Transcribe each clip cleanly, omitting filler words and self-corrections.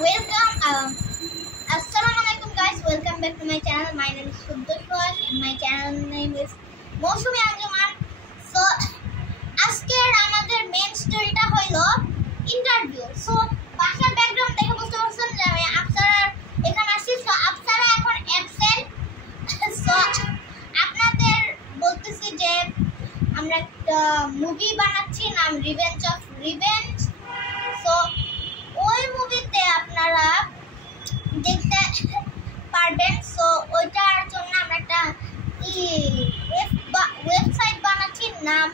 welcome. Assalamualaikum guys. Welcome back to my channel. My name is Suddhashwal and my channel name is Mousumi Anjuman. So, আজকের আমাদের main স্টোরিটা হলো interview. So বাসার background দেখে বুঝতে পারছেন যে আমি আফসারার এখানে আসছি। সো আফসারা এখন অ্যাবসেন্ট। সো আপনাদের বলতেছি যে আমরা একটা মুভি বানাচ্ছি, নাম রিভেঞ্জ অফ রিভেঞ্জ। সো ওই মুভিতে আপনারা দেখতে পারবেন। সো ওইটার জন্য আমরা একটা ওয়েবসাইট বানাচ্ছি, নাম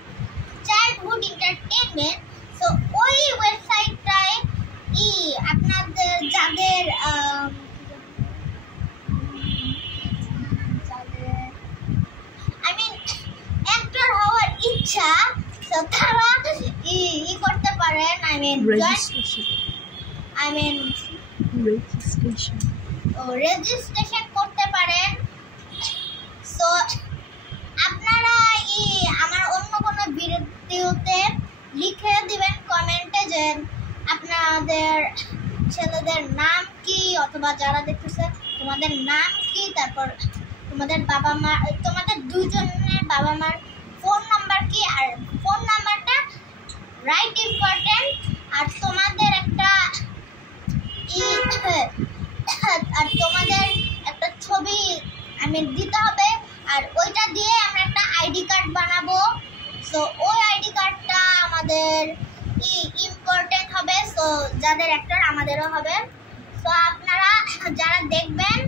চাইল্ডহুড এন্টারটেইনমেন্ট। সো ওই ওয়েবসাইটটায় আপনাদের যাদের অ্যাক্টর হওয়ার ইচ্ছা, সো তারা করতে পারেন। রেজিস্ট্রেশন করতে পারেন। সো আপনারা আমার অন্য কোনো ভিডিওতে লিখে দিবেন কমেন্টে যে আপনাদের ছেলেদের নাম কি, অথবা যারা দেখতেছে তোমাদের নাম কি, তারপর তোমাদের বাবা মা, তোমাদের দুজনের বাবা মার ফোন নাম্বার কি, আর ফোন নাম্বারটা রাইট ইম্পর্টেন্ট। আর তোমাদের একটা ছবি দিতে হবে, আর ওইটা দিয়ে আমরা একটা আইডি কার্ড বানাবো। সো ওই আইডি কার্ডটা আমাদের ইম্পর্টেন্ট হবে। সো যাদের অ্যাক্টর আমাদেরও হবে। সো আপনারা যারা দেখবেন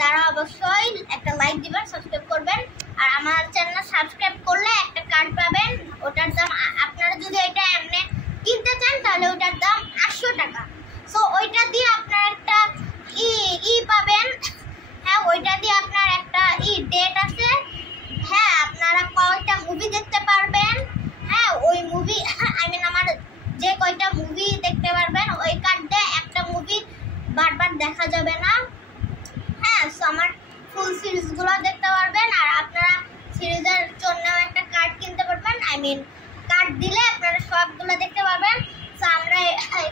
তারা অবশ্যই একটা লাইক দিবেন, সাবস্ক্রাইব করবেন। আর আমার চ্যানেল সাবস্ক্রাইব করলে একটা কার্ড পাবেন। ওটার দাম, আপনারা যদি এটা এমনি কিনতে চান তাহলে ওটার দাম 800 টাকা। সো ওইটা দিয়ে আপনার একটা পাবেন। হ্যাঁ, ওইটা দিয়ে আপনার একটা ডেট আছে। হ্যাঁ, আপনারা কয়টা মুভি দেখতে পারবেন। হ্যাঁ, ওই মুভি আমার যে কয়টা মুভি দেখতে পারবেন, ওই কার্ড দিয়ে একটা মুভি বারবার দেখা যাবে না। হ্যাঁ, সো আমার ফুল সিরিজগুলো দেখতে পারবেন। আর আপনারা সিরিজের জন্য একটা কার্ড কিনতে পারবেন। কার্ড দিলে আপনারা সবগুলো দেখতে পারবেন। সো আমরা এই